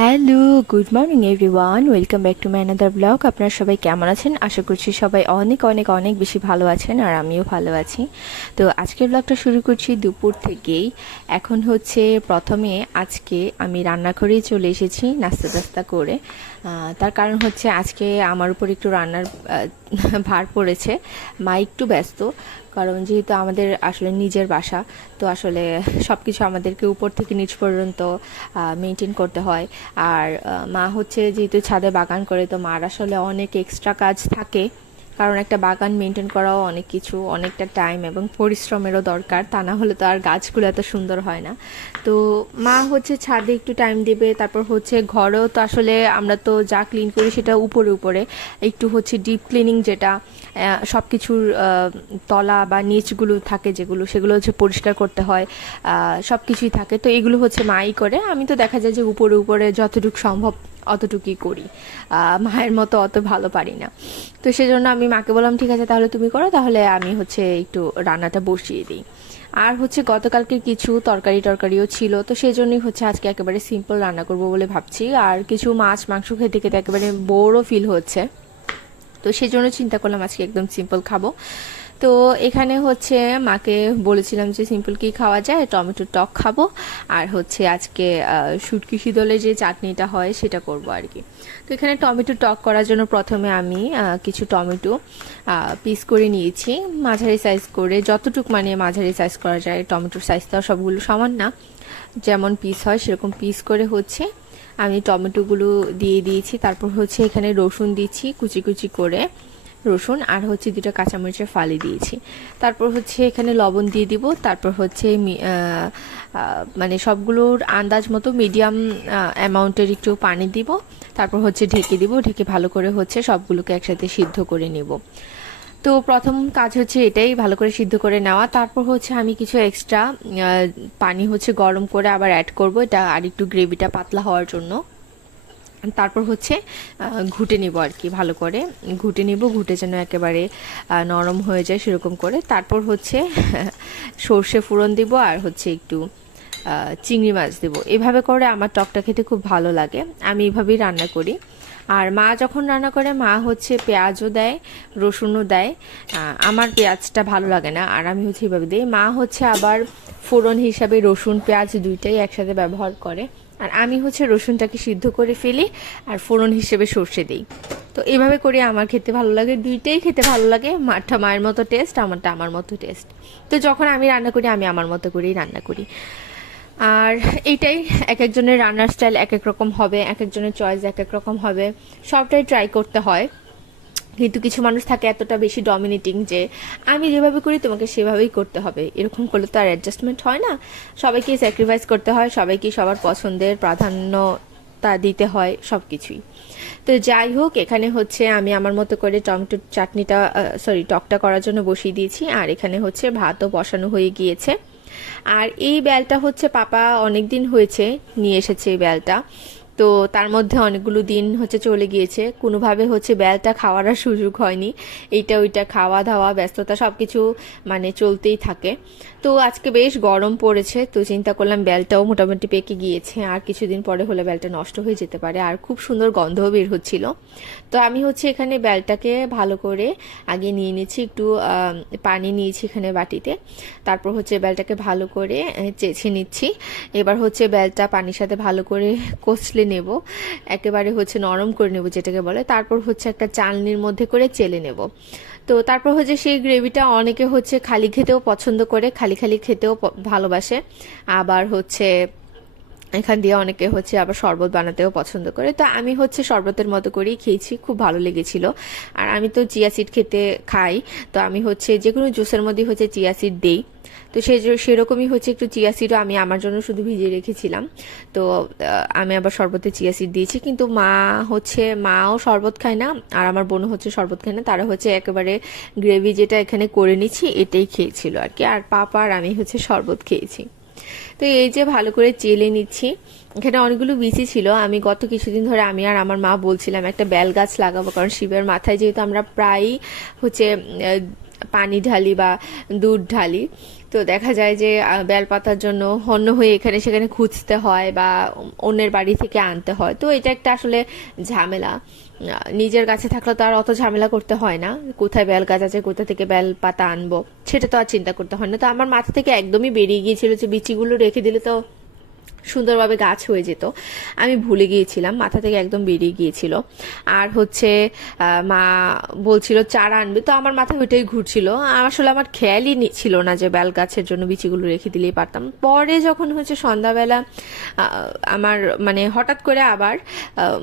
Hello, good morning everyone. Welcome back to my another blog আপনারা সবাই কেমন আছেন? আশা করছি সবাই অনেক অনেক অনেক বেশি ভালো আছেন আর আমিও ভালো আছি। তো আজকের ব্লগটা শুরু করছি দুপুর থেকেই। এখন হচ্ছে প্রথমে আজকে আমি রান্নাঘরেই চলে এসেছি নাস্তা টাস্তা করে। তার কারণ হচ্ছে আজকে আমার উপর একটু রান্নার ভার পড়েছে। মা একটু ব্যস্ত। কারণ যেহেতু আমাদের আসলে নিজের বাসা, তো আসলে সব কিছু আমাদেরকে উপর থেকে নিচ পর্যন্ত মেনটেন করতে হয়। আর মা হচ্ছে যেহেতু ছাদে বাগান করে, তো মার আসলে অনেক এক্সট্রা কাজ থাকে। কারণ একটা বাগান মেনটেন করাও অনেক কিছু, অনেকটা টাইম এবং পরিশ্রমেরও দরকার। তা না হলে তো আর গাছগুলো এত সুন্দর হয় না। তো মা হচ্ছে ছাদে একটু টাইম দেবে, তারপর হচ্ছে ঘরেও তো আসলে আমরা তো যা ক্লিন করি সেটা উপরে উপরে। একটু হচ্ছে ডিপ ক্লিনিং যেটা সব কিছুর তলা বা নিচগুলো থাকে যেগুলো, সেগুলো হচ্ছে পরিষ্কার করতে হয় সব কিছুই থাকে। তো এগুলো হচ্ছে মাই করে। আমি তো দেখা যায় যে উপরে উপরে যতটুকু সম্ভব অতটুকুই করি। মায়ের মতো অত ভালো পারি না। তো সেজন্য আমি মাকে বললাম, ঠিক আছে, তাহলে তুমি করো, তাহলে আমি হচ্ছে একটু রান্নাটা বসিয়ে দিই। আর হচ্ছে গতকালকে কিছু তরকারি টরকারিও ছিল, তো সেই জন্যই হচ্ছে আজকে একেবারে সিম্পল রান্না করব বলে ভাবছি। আর কিছু মাছ, মাংস খেতে খেতে একেবারে বোরও ফিল হচ্ছে। তো সেই জন্য চিন্তা করলাম আজকে একদম সিম্পল খাব। তো এখানে হচ্ছে মাকে বলেছিলাম যে, সিম্পল কি খাওয়া যায়? টমেটো টক খাব। আর হচ্ছে আজকে শুটকি শীতলের যে চাটনিটা হয়, সেটা করব আর কি। তো এখানে টমেটো টক করার জন্য প্রথমে আমি কিছু টমেটো পিস করে নিয়েছি, মাঝারি সাইজ করে। যতটুক মানে মাঝারি সাইজ করা যায়, টমেটোর সাইজ তো সবগুলো সমান না। যেমন পিস হয়, সেরকম পিস করে হচ্ছে আমি টমেটোগুলো দিয়ে দিয়েছি। তারপর হচ্ছে এখানে রসুন দিচ্ছি, কুচি কুচি করে। রসুন আর হচ্ছে দুটো কাঁচামরিচের ফালি দিয়েছি। তারপর হচ্ছে এখানে লবণ দিয়ে দিব। তারপর হচ্ছে মানে সবগুলোর আন্দাজ মতো মিডিয়াম অ্যামাউন্টের একটু পানি দিব। তারপর হচ্ছে ঢেকে দিব। ঢেকে ভালো করে হচ্ছে সবগুলোকে একসাথে সিদ্ধ করে নেব। তো প্রথম কাজ হচ্ছে এটাই, ভালো করে সিদ্ধ করে নেওয়া। তারপর হচ্ছে আমি কিছু এক্সট্রা পানি হচ্ছে গরম করে আবার অ্যাড করব। এটা আর একটু গ্রেভিটা পাতলা হওয়ার জন্য। তারপর হচ্ছে ঘুটে নিব আর কি, ভালো করে। ঘুটে নিব, ঘুটে যেন একেবারে নরম হয়ে যায় সেরকম করে। তারপর হচ্ছে, সর্ষে ফোড়ন দিব আর হচ্ছে একটু চিংড়ি মাছ দেব। এভাবে করে আমার টকটা খেতে খুব ভালো লাগে। আমি এভাবেই রান্না করি। আর মা যখন রান্না করে, মা হচ্ছে পেঁয়াজও দেয়, রসুনও দেয়। আমার পেঁয়াজটা ভালো লাগে না, আর আমি হচ্ছে এভাবে দিই। মা হচ্ছে আবার ফোড়ন হিসাবে রসুন, পেঁয়াজ দুইটাই একসাথে ব্যবহার করে। আর আমি হচ্ছে রসুনটাকে সিদ্ধ করে ফেলি আর ফোড়ন হিসেবে সর্ষে দিই। তো এভাবে করে আমার খেতে ভালো লাগে, দুইটাই খেতে ভালো লাগে। মাঠটা মায়ের মতো টেস্ট আমারটা আমার মতো টেস্ট তো যখন আমি রান্না করি, আমি আমার মতো করেই রান্না করি। আর এইটাই এক একজনের রান্নার স্টাইল এক এক রকম হবে, এক একজনের চয়েস এক এক রকম হবে। সবটাই ট্রাই করতে হয়। কিন্তু কিছু মানুষ থাকে এতটা বেশি ডমিনেটিং যে আমি যেভাবে করি তোমাকে সেভাবেই করতে হবে। এরকম করলে তো আর অ্যাডজাস্টমেন্ট হয় না। সবাইকে স্যাক্রিফাইস করতে হয়, সবাইকে সবার পছন্দের প্রাধান্য তা দিতে হয় সব কিছুই তো যাই হোক, এখানে হচ্ছে আমি আমার মতো করে টমেটো চাটনিটা সরি টকটা করার জন্য বসিয়ে দিয়েছি। আর এখানে হচ্ছে ভাতও বসানো হয়ে গিয়েছে। আর এই বেলটা হচ্ছে পাপা অনেক দিন হয়েছে নিয়ে এসেছে এই বেলটা। তো তার মধ্যে অনেকগুলো দিন হচ্ছে চলে গিয়েছে। কোনোভাবে হচ্ছে বেলটা খাওয়ার আর সুযোগ হয়নি। এইটা ওইটা খাওয়া দাওয়া ব্যস্ততা সব কিছু মানে চলতেই থাকে। তো আজকে বেশ গরম পড়েছে, তো চিন্তা করলাম বেলটাও মোটামুটি পেকে গিয়েছে, আর কিছুদিন পরে হলে বেলটা নষ্ট হয়ে যেতে পারে, আর খুব সুন্দর গন্ধও বের হচ্ছিল। তো আমি হচ্ছে এখানে বেলটাকে ভালো করে আগে নিয়ে নিচ্ছি একটু পানি নিয়েছি এখানে বাটিতে, তারপর হচ্ছে বেলটাকে ভালো করে চেঁচে নিচ্ছি। এবার হচ্ছে বেলটা পানির সাথে ভালো করে কষলে নেব, একেবারে হচ্ছে নরম করে নেব যেটাকে বলে, তারপর হচ্ছে একটা চালনির মধ্যে করে চেলে নেব। তো তারপর হচ্ছে সেই গ্রেভিটা অনেকে হচ্ছে খালি খেতেও পছন্দ করে, খালি খালি খেতেও ভালোবাসে। আবার হচ্ছে এখান দিয়ে অনেকে হচ্ছে আবার শরবত বানাতেও পছন্দ করে। তো আমি হচ্ছে শরবতের মতো করেই খেয়েছি, খুব ভালো লেগেছিল। আর আমি তো চিয়া সিড খেতে খাই, তো আমি হচ্ছে যে কোনো জুসের মধ্যে হচ্ছে চিয়া সিড দেই। তো সে সেরকমই হচ্ছে একটু চিয়া সিডও আমি আমার জন্য শুধু ভিজিয়ে রেখেছিলাম। তো আমি আবার শরবতে চিয়া সিড দিয়েছি। কিন্তু মা হচ্ছে, মাও শরবত খায় না, আর আমার বোনও হচ্ছে শরবত খায় না। তারা হচ্ছে একেবারে গ্রেভি যেটা এখানে করে নিচ্ছি, এটাই খেয়েছিল আর কি। আর পাপা আর আমি হচ্ছে শরবত খেয়েছি। তো এই যে ভালো করে চেলে নিচ্ছি। এখানে অনেকগুলো বিচি ছিল। আমি গত কিছুদিন ধরে আমি আর আমার মা বলছিলাম, একটা বেল গাছ লাগাবো, কারণ শিবের মাথায় যেহেতু আমরা প্রায়ই হচ্ছে পানি ঢালি বা দুধ ঢালি। তো দেখা যায় যে বেলপাতার বেল পাতার জন্য অন্য হয়ে এখানে সেখানে খুঁজতে হয় বা অন্যের বাড়ি থেকে আনতে হয়। তো এটা একটা আসলে ঝামেলা। নিজের কাছে থাকলে তো আর অত ঝামেলা করতে হয় না। কোথায় বেল গাছ আছে, কোথা থেকে বেল পাতা আনব, সেটা তো আর চিন্তা করতে হয় না। তো আমার মাথা থেকে একদমই বেরিয়ে গিয়েছিল যে বিচিগুলো রেখে দিলে তো সুন্দরভাবে গাছ হয়ে যেত। আমি ভুলে গিয়েছিলাম, মাথা থেকে একদম বেরিয়ে গিয়েছিল। আর হচ্ছে মা বলছিল, চারা আনবে। তো আমার মাথায় ওইটাই ঘুরছিল। আসলে আমার খেয়ালই ছিল না যে বেল গাছের জন্য বিচিগুলো রেখে দিলেই পারতাম। পরে যখন হচ্ছে সন্ধ্যাবেলা আমার মানে হঠাৎ করে আবার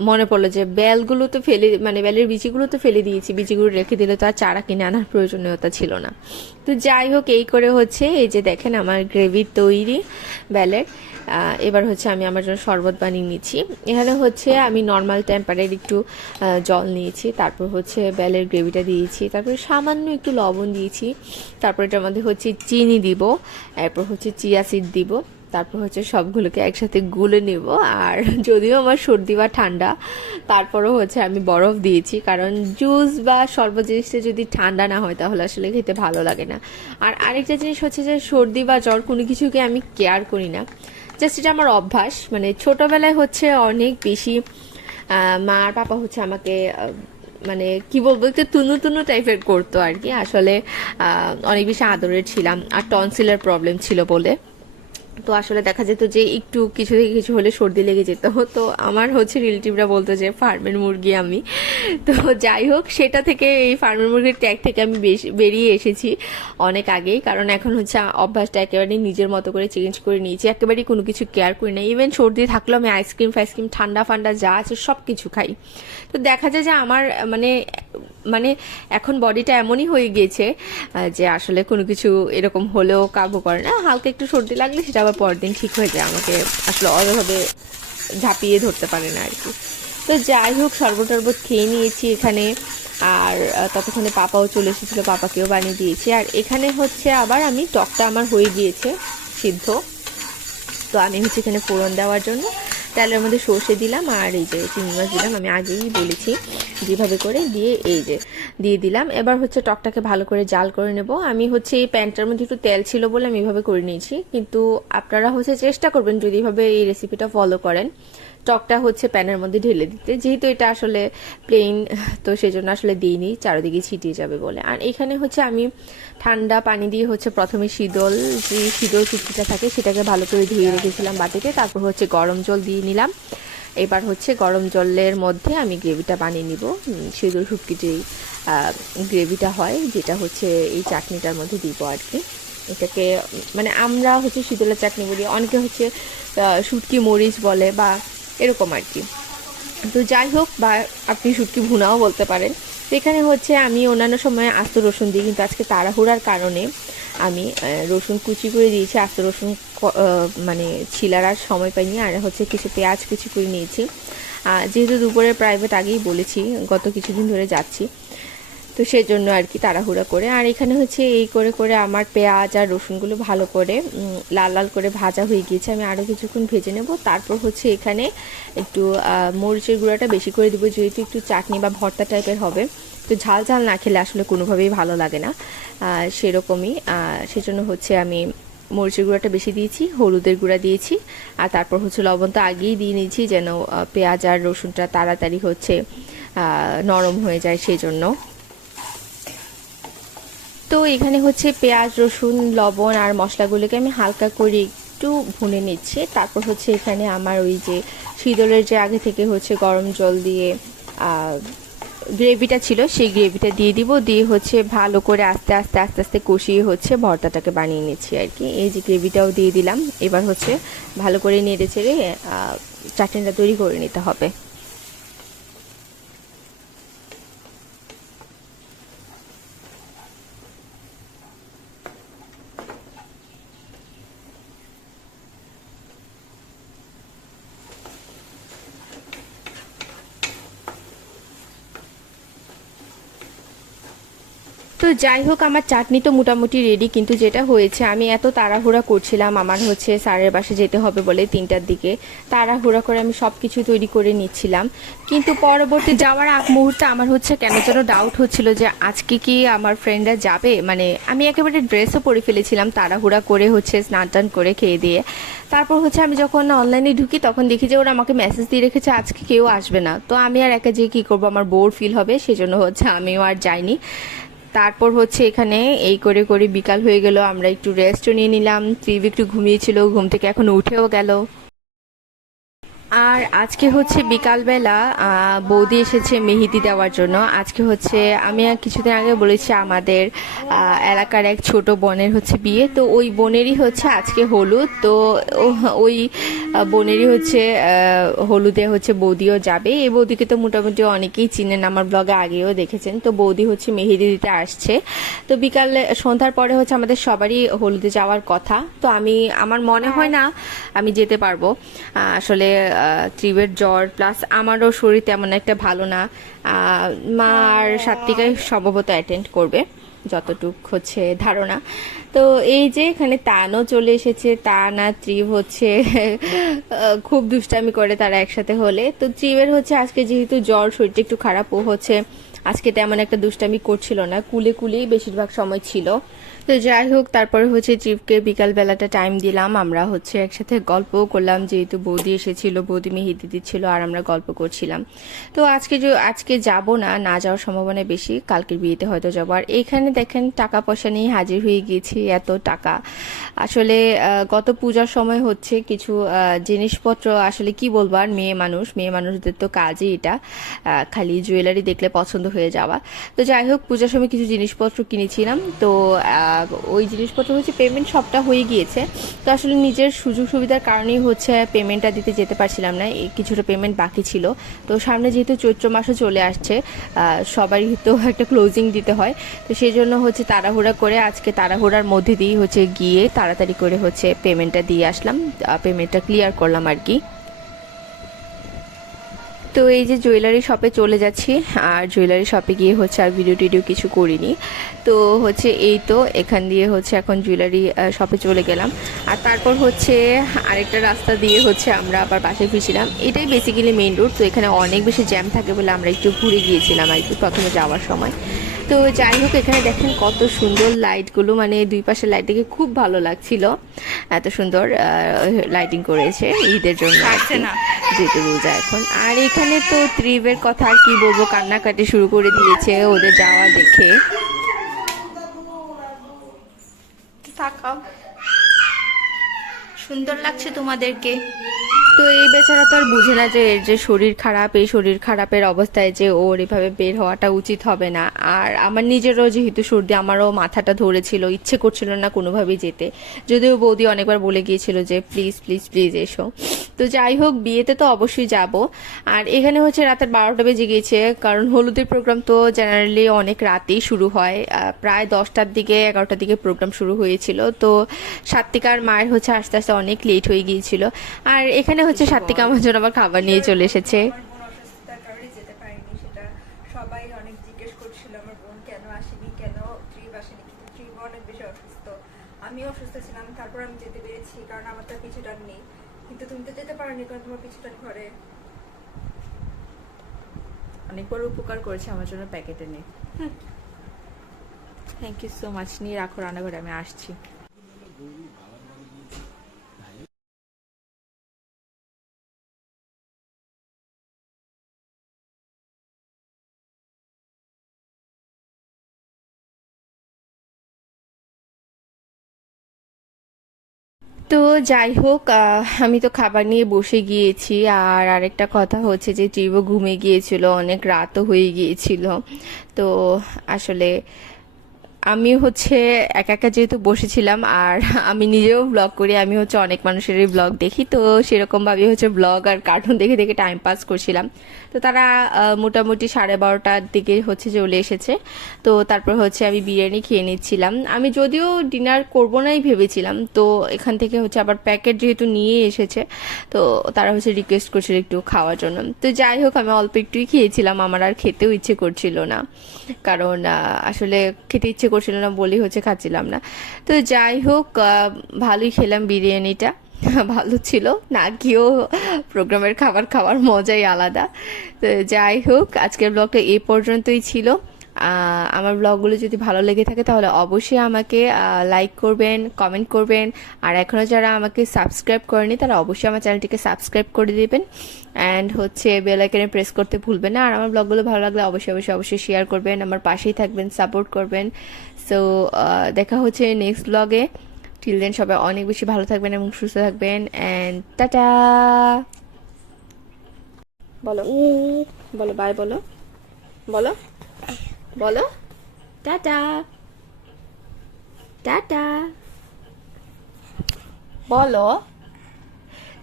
মনে পড়ল যে বেলগুলো তো ফেলে মানে বেলের বিচিগুলো তো ফেলে দিয়েছি, বিচিগুলো রেখে দিলে তো আর চারা কিনে আনার প্রয়োজনীয়তা ছিল না। তো যাই হোক, এই করে হচ্ছে, এই যে দেখেন আমার গ্রেভি তৈরি বেলের এবার হচ্ছে আমি আমার জন্য শরবত বানিয়ে নিয়েছি এখানে হচ্ছে আমি নর্মাল টেম্পারের একটু জল নিয়েছি, তারপর হচ্ছে বেলের গ্রেভিটা দিয়েছি, তারপরে সামান্য একটু লবণ দিয়েছি, তারপর এটার মধ্যে হচ্ছে চিনি দিব, এরপর হচ্ছে চিয়া সিড দিব, তারপর হচ্ছে সবগুলোকে একসাথে গুলে নেব, আর যদিও আমার সর্দি বা ঠান্ডা, তারপরও হচ্ছে আমি বরফ দিয়েছি, কারণ জুস বা শরবত জিনিসটা যদি ঠান্ডা না হয় তাহলে আসলে খেতে ভালো লাগে না। আর আরেকটা জিনিস হচ্ছে যে সর্দি বা জ্বর কোনো কিছুকে আমি কেয়ার করি না। জাস্ট এটা আমার অভ্যাস। মানে ছোটোবেলায় হচ্ছে অনেক বেশি মা আর পাপা হচ্ছে আমাকে মানে কি বলব, একটু তুনু তুনু টাইপের করতো আর কি। আসলে অনেক বেশি আদরের ছিলাম। আর টনসিলের প্রবলেম ছিল বলে। তো আসলে দেখা যেত যে একটু কিছু থেকে কিছু হলে সর্দি লেগে যেত। তো আমার হচ্ছে রিলেটিভরা বলতো যে, ফার্মের মুরগি আমি। তো যাই হোক, সেটা থেকে এই ফার্মের মুরগির ট্যাগ থেকে আমি বেরিয়ে এসেছি অনেক আগেই। কারণ এখন হচ্ছে অভ্যাসটা একেবারে নিজের মতো করে চেঞ্জ করে নিয়েছি। একেবারেই কোনো কিছু কেয়ার করি না ইভেন সর্দি থাকলেও আমি আইসক্রিম ফাইসক্রিম ঠান্ডা ফান্ডা যা আছে সব কিছু খাই। তো দেখা যায় যে আমার মানে মানে এখন বডিটা এমনই হয়ে গিয়েছে যে আসলে কোনো কিছু এরকম হলেও কাবু করে না। হালকা একটু সর্দি লাগলে সেটা আবার পরের দিন ঠিক হয়ে যায়, আমাকে আসলে অযভাবে ঝাঁপিয়ে ধরতে পারে না আর কি তো যাই হোক শরবত খেয়ে নিয়েছি এখানে, আর ততক্ষণে পাপাও চলে এসেছিল, পাপাকেও বানিয়ে দিয়েছি। আর এখানে হচ্ছে আবার আমি টকটা আমার হয়ে গিয়েছে, সিদ্ধ। তো আমি হচ্ছে এখানে ফোড়ন দেওয়ার জন্য। তেলের মধ্যে সর্ষে দিলাম আর এই যে চিংড়ি মাছ দিলাম। আমি আগেই বলেছি যেভাবে করে দিয়ে এই যে দিয়ে দিলাম। এবার হচ্ছে টকটাকে ভালো করে জাল করে নেব। আমি হচ্ছে এই প্যানটার মধ্যে একটু তেল ছিল বলে আমি এভাবে করে নিয়েছি। কিন্তু আপনারা হচ্ছে চেষ্টা করবেন যদি এভাবে এই রেসিপিটা ফলো করেন। টকটা হচ্ছে প্যানের মধ্যে ঢেলে দিতে। যেহেতু এটা আসলে প্লেন তো সেজন্য আসলে দিইনি, চারিদিকে ছিটিয়ে যাবে বলে। আর এখানে হচ্ছে আমি ঠান্ডা পানি দিয়ে হচ্ছে প্রথমে শীতল যে শীতল শুটকিটা থাকে সেটাকে ভালো করে ধুয়ে রেখেছিলাম বাটিতে, তারপর হচ্ছে গরম জল দিয়ে নিলাম। এবার হচ্ছে গরম জলের মধ্যে আমি গ্রেভিটা বানিয়ে নিব। শীতল শুটকি যেই গ্রেভিটা হয়, যেটা হচ্ছে এই চাটনিটার মধ্যে দিব আর কি। এটাকে মানে আমরা হচ্ছে শীতলের চাটনি বলি, অনেকে হচ্ছে শুটকি মরিচ বলে বা এরকম আর কি। তো যাই হোক, বা আপনি শুটকি ভুনাও বলতে পারেন। তো এখানে হচ্ছে আমি অন্যান্য সময় আস্ত রসুন দিই, কিন্তু আজকে তাড়াহুড়ার কারণে আমি রসুন কুচি করে দিয়েছি, আস্ত রসুন মানে ছিলার সময় পাইনি, আর হচ্ছে কিছু পেঁয়াজ কুচি করে নিয়েছি। যেহেতু দুপুরে প্রাইভেট আগেই বলেছি, গত কিছুদিন ধরে যাচ্ছি। তো সেজন্য আর কি তাড়াহুড়া করে। আর এখানে হচ্ছে এই করে করে আমার পেঁয়াজ আর রসুনগুলো ভালো করে লাল লাল করে ভাজা হয়ে গিয়েছে। আমি আরও কিছুক্ষণ ভেজে নেব। তারপর হচ্ছে এখানে একটু মরিচের গুঁড়াটা বেশি করে দেবো, যেহেতু একটু চাটনি বা ভর্তা টাইপের হবে। তো ঝাল ঝাল না খেলে আসলে কোনোভাবেই ভালো লাগে না সেরকমই। সেজন্য হচ্ছে আমি মরিচের গুঁড়াটা বেশি দিয়েছি, হলুদের গুঁড়া দিয়েছি। আর তারপর হচ্ছে লবণ তো আগেই দিয়ে নিয়েছি, যেন পেঁয়াজ আর রসুনটা তাড়াতাড়ি হচ্ছে নরম হয়ে যায় সেই জন্য তো এখানে হচ্ছে পেঁয়াজ, রসুন, লবণ আর মশলাগুলোকে আমি হালকা করে একটু ভুনে নিচ্ছি। তারপর হচ্ছে এখানে আমার ওই যে শীতলের যে আগে থেকে হচ্ছে গরম জল দিয়ে গ্রেভিটা ছিল সেই গ্রেভিটা দিয়ে দিব। দিয়ে হচ্ছে ভালো করে আস্তে আস্তে আস্তে আস্তে কষিয়ে হচ্ছে ভর্তাটাকে বানিয়ে নিচ্ছি আর কি। এই যে গ্রেভিটাও দিয়ে দিলাম। এবার হচ্ছে ভালো করে নেড়ে চেড়ে চাটনিটা তৈরি করে নিতে হবে। তো যাই হোক, আমার চাটনি তো মোটামুটি রেডি কিন্তু যেটা হয়েছে, আমি এত তাড়াহুড়া করছিলাম। আমার হচ্ছে স্যারের বাসে যেতে হবে বলে তিনটার দিকে। তাড়াহুড়া করে আমি সব কিছু তৈরি করে নিচ্ছিলাম। কিন্তু পরবর্তী যাওয়ার আগ মুহূর্তে আমার হচ্ছে কেন যেন ডাউট হচ্ছিল যে আজকে কি আমার ফ্রেন্ডরা যাবে? মানে আমি একেবারে ড্রেসও পরে ফেলেছিলাম, তাড়াহুড়া করে হচ্ছে স্নান টান করে খেয়ে দিয়ে। তারপর হচ্ছে আমি যখন অনলাইনে ঢুকি, তখন দেখি যে ওরা আমাকে মেসেজ দিয়ে রেখেছে, আজকে কেউ আসবে না। তো আমি আর একা যে কী করব? আমার বোর ফিল হবে, সেজন্য হচ্ছে আমিও আর যাইনি। তারপর হচ্ছে এখানে এই করে করে বিকাল হয়ে গেল, আমরা একটু রেস্টও নিয়ে নিলাম। ত্রিব একটু ঘুমিয়েছিল, ঘুম থেকে এখন উঠেও গেল। আর আজকে হচ্ছে বিকালবেলা বৌদি এসেছে মেহেদি দেওয়ার জন্য। আজকে হচ্ছে আমি আর কিছুদিন আগে বলেছি আমাদের এলাকার এক ছোট বোনের হচ্ছে বিয়ে। তো ওই বোনেরই হচ্ছে আজকে হলুদ। তো ওই বোনেরই হচ্ছে হলুদে হচ্ছে বৌদিও যাবে। এই বৌদিকে তো মোটামুটি অনেকেই চিনেন আমার ব্লগে আগেও দেখেছেন। তো বৌদি হচ্ছে মেহেদি দিতে আসছে। তো বিকালে সন্ধ্যার পরে হচ্ছে আমাদের সবারই হলুদে যাওয়ার কথা। তো আমি আমার মনে হয়। না আমি যেতে পারব। আসলে ত্রিবের জ্বর প্লাস আমারও শরীর তেমন একটা ভালো না। মা আর সম্ভবত অ্যাটেন্ড করবে, যতটুক হচ্ছে ধারণা। তো এই যে এখানে তানও চলে এসেছে, তান আর ত্রিব হচ্ছে খুব দুষ্টামি করে তারা একসাথে হলে। তো ত্রিবের হচ্ছে আজকে যেহেতু জ্বর, শরীরটা একটু খারাপও হচ্ছে। আজকে তেমন একটা দুষ্টামি করছিল না, কুলে কুলেই বেশিরভাগ সময় ছিল। তো যাই হোক, তারপরে হচ্ছে ট্রিপকে বিকাল বেলাটা টাইম দিলাম, আমরা হচ্ছে একসাথে গল্পও করলাম, যেহেতু বৌদি এসেছিল, বৌদি মেহেদি দিচ্ছিল, আর আমরা গল্প করছিলাম। তো আজকে যে, আজকে যাব না না যাওয়ার সম্ভাবনা বেশি, কালকের বিয়েতে হয়তো যাব। আর এখানে দেখেন টাকা পয়সা নিয়ে হাজির হয়ে গিয়েছি, এত টাকা। আসলে গত পূজার সময় হচ্ছে কিছু জিনিসপত্র, আসলে কি বলব আর মেয়ে মানুষ, মেয়ে মানুষদের তো কাজই এটা। খালি জুয়েলারি দেখলে পছন্দ হয়ে যাওয়া। তো যাই হোক, পূজার সময় কিছু জিনিসপত্র কিনেছিলাম। তো ওই জিনিসপত্র হচ্ছে পেমেন্ট সবটা হয়ে গিয়েছে। তো আসলে নিজের সুযোগ সুবিধার কারণেই হচ্ছে পেমেন্টটা দিতে যেতে পারছিলাম না। কিছুটা পেমেন্ট বাকি ছিল। তো সামনে যেহেতু চৈত্র মাসও চলে আসছে সবারই তো একটা ক্লোজিং দিতে হয়। তো সেই জন্য হচ্ছে তাড়াহুড়া করে আজকে তাড়াহুড়ার মধ্যে দিয়ে হচ্ছে গিয়ে তাড়াতাড়ি করে হচ্ছে পেমেন্টটা দিয়ে আসলাম। পেমেন্টটা ক্লিয়ার করলাম আর কি। তো এই যে জুয়েলারি শপে চলে যাচ্ছি, আর জুয়েলারি শপে গিয়ে হচ্ছে আর ভিডিও টিডিও কিছু করিনি। তো হচ্ছে এই তো, এখান দিয়ে হচ্ছে এখন জুয়েলারি শপে চলে গেলাম। আর তারপর হচ্ছে আরেকটা রাস্তা দিয়ে হচ্ছে আমরা আবার বাসায় ফিরছিলাম। এটাই বেসিক্যালি মেইন রোড তো এখানে অনেক বেশি জ্যাম থাকে বলে আমরা একটু ঘুরে গিয়েছিলাম আর একটু প্রথমে যাওয়ার সময়। তো যাই হোক এখানে দেখেন কত সুন্দর লাইটগুলো মানে দুই পাশে লাইট দেখে খুব ভালো লাগছিল। এত সুন্দর লাইটিং করেছে ঈদের জন্য। যেহেতু রোজা এখন। আর এখানে তো ত্রিবের কথা আর কি বলব কান্নাকাটি শুরু করে দিয়েছে ওদের যাওয়া দেখে। তাকাও। সুন্দর লাগছে তোমাদেরকে। তো এই বেচারা তো আর বুঝে না যে এর যে শরীর খারাপ, এই শরীর খারাপের অবস্থায় যে ওর এভাবে বের হওয়াটা উচিত হবে না। আর আমার নিজেরও যেহেতু সর্দি, আমারও মাথাটা ধরেছিল, ইচ্ছে করছিল না কোনোভাবেই যেতে। যদিও বৌদি অনেকবার বলে গিয়েছিল যে, প্লিজ প্লিজ প্লিজ এসো। তো যাই হোক, বিয়েতে তো অবশ্যই যাব। আর এখানে হচ্ছে রাতের বারোটা বেজে গিয়েছে, কারণ হলুদের প্রোগ্রাম তো জেনারেলি অনেক রাতেই শুরু হয়। প্রায় দশটার দিকে, এগারোটার দিকে প্রোগ্রাম শুরু হয়েছিল। তো সাত্বিকার মায়ের হচ্ছে আস্তে আস্তে অনেক লেট হয়ে গিয়েছিল। আর এখানে হচ্ছে সাত্বিকা আমার জন্য আমার খাবার নিয়ে চলে এসেছে। আমার বোন কারণে যেতে পারিনি সেটা সবাই অনেক জিজ্ঞেস করছিল আমার বোন কেন আসেনি কেন ট্রিপ আসেনি কিন্তু ট্রিপ অনেক বেশি অসুস্থ আমিও অসুস্থ ছিলাম তারপর আমি যেতে পেরেছি কারণ আমার তো আর পিছুটান নেই। কিন্তু তুমি তো যেতে পারোনি কারণ তোমার পিছুটান ঘরে। অনেক বড় উপকার করেছে আমার জন্য প্যাকেটে নিয়ে। থ্যাংক ইউ সো মাচ নিয়ে রাখো রান্নাঘরে আমি আসছি। তো যাই হোক আমি তো খাবার নিয়ে বসে গিয়েছি। আর আরেকটা কথা হচ্ছে যে, টিভো ঘুমে গিয়েছিল, অনেক রাতও হয়ে গিয়েছিল। তো আসলে আমি হচ্ছে একা একা যেহেতু বসেছিলাম, আর আমি নিজেও ব্লগ করি, আমি হচ্ছে অনেক মানুষেরই ব্লগ দেখি। তো সেরকম ভাবে হচ্ছে ব্লগ আর কার্টুন দেখে দেখে টাইম পাস করছিলাম। তো তারা মোটামুটি সাড়ে বারোটার দিকে হচ্ছে চলে এসেছে। তো তারপর হচ্ছে আমি বিরিয়ানি খেয়ে নিচ্ছিলাম। আমি যদিও ডিনার করব নাই ভেবেছিলাম, তো এখান থেকে হচ্ছে আবার প্যাকেট যেহেতু নিয়ে এসেছে, তো তারা হচ্ছে রিকোয়েস্ট করছিল একটু খাওয়ার জন্য। তো যাই হোক, আমি অল্প একটুই খেয়েছিলাম, আমার আর খেতেও ইচ্ছে করছিল না। কারণ আসলে খেতে ইচ্ছে করছিল না বলেই হচ্ছে খাচ্ছিলাম না। তো যাই হোক ভালোই খেলাম বিরিয়ানিটা। ভালো ছিল। না গিয়েও প্রোগ্রামের খাবার খাওয়ার মজাই আলাদা। তো যাই হোক, আজকের ব্লগটা এ পর্যন্তই ছিল। আমার ব্লগগুলো যদি ভালো লেগে থাকে তাহলে অবশ্যই আমাকে লাইক করবেন কমেন্ট করবেন। আর এখনও যারা আমাকে সাবস্ক্রাইব করেনি তারা অবশ্যই আমার চ্যানেলটিকে সাবস্ক্রাইব করে দেবেন। অ্যান্ড হচ্ছে বেল আইকনে প্রেস করতে ভুলবেন না। আর আমার ব্লগগুলো ভালো লাগলে অবশ্যই অবশ্যই অবশ্যই শেয়ার করবেন। আমার পাশেই থাকবেন সাপোর্ট করবেন। সো দেখা হচ্ছে নেক্সট ব্লগে টিল দেন সবাই অনেক বেশি ভালো থাকবেন এবং সুস্থ থাকবেন। And tata! বলো। বলো বাই বলো। বলো। বলো। টাটা। টাটা। বলো।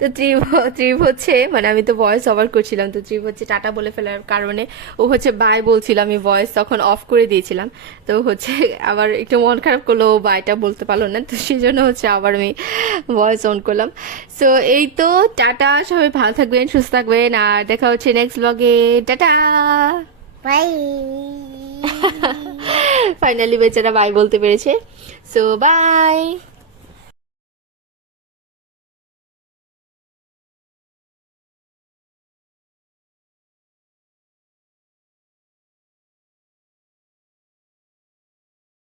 তো ত্রিভ ত্রিভ হচ্ছে মানে আমি তো ভয়েস ওভার করছিলাম তো ত্রিভ হচ্ছে টাটা বলে ফেলার কারণে ও হচ্ছে বাই বলছিল আমি ভয়েস তখন অফ করে দিয়েছিলাম। তো হচ্ছে আবার একটু মন খারাপ করল ও বাইটা বলতে পারল না তো সেই জন্য হচ্ছে আবার আমি ভয়েস অন করলাম। সো এই তো টাটা সবাই ভালো থাকবেন সুস্থ থাকবেন আর দেখা হচ্ছে নেক্সট ব্লগে টাটা! বাই ফাইনালি বেচারা বাই বলতে পেরেছে। So by